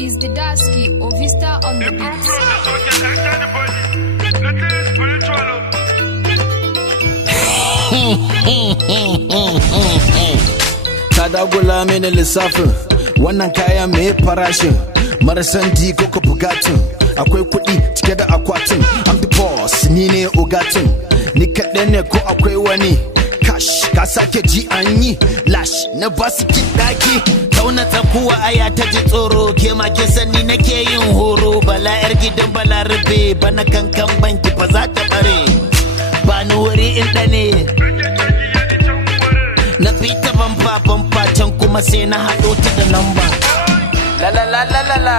Is the Dasky or Vista on the Ka dagula mini lissafin wannan kaya mai farashin marasan di koko bugatun akwai kuɗi cike da akwatin I'm the boss ni ne ogatin ni kaɗai ne ko akwai wani cash ka sake ji an yi lash na basu kiɗaki tauna tsakuwa aya ta ji tsoro ke ma kin sani nake yin horo bala yar gidan balarabe bana kankan banki fa za ta bare ba ni wuri in dane na fita bamfa can kuma sai na haɗo ta da lamba la la la la la la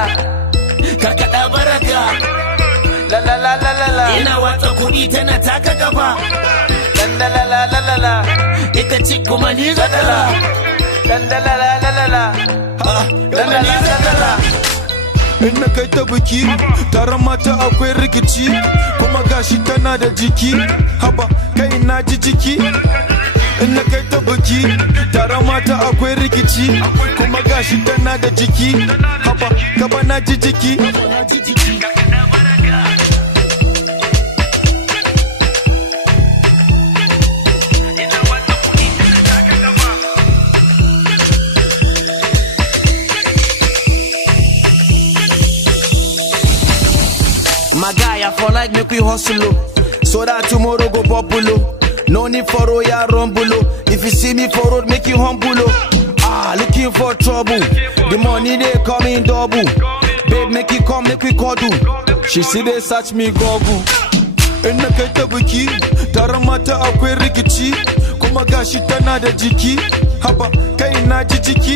karkada baraka la la la la la ina watsa kuɗi tana taka gaba la la la la la la ita ce kuma ni gada la la la la la la la la la in na kai ta biki taron mata akwai rikici kuma gashi tana da jiki haba kai na ji jiki in na kai ta biki taron mata akwai rikici kuma gashi tana da jiki haba gaba na ji jiki My guy, I feel like make we hustle so that tomorrow go popular. No need for royal rumble. If you see me for road, make you humble. Looking for trouble. The money they come in double. Babe, make it come, make we cuddle. She see they search me Google. In na kai ta biki taron mata akwai rikici kuma gashi tana da jiki haba kai na ji jiki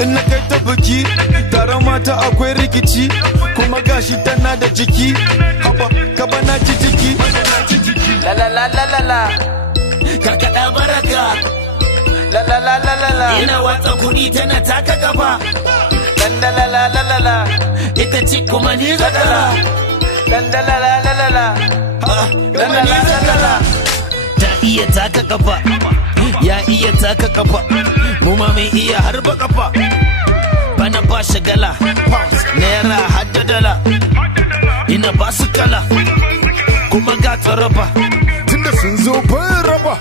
in na kai ta biki taron mata akwai rikici kuma gashi tana da jiki haba gaba na ji jiki la la la la la la karkada baraka la la la la la la ina watsa kuɗi tana taka gaba la la la la la la ita ce kuma ni gada la la la la la la la la la la la ta iya taka kafa ya iya taka kafa mu ma mai iya harba kafa bana ba shagala pounds naira hadda dala ina ba su kala kuma ga tsaraba tunda sun zo ban raba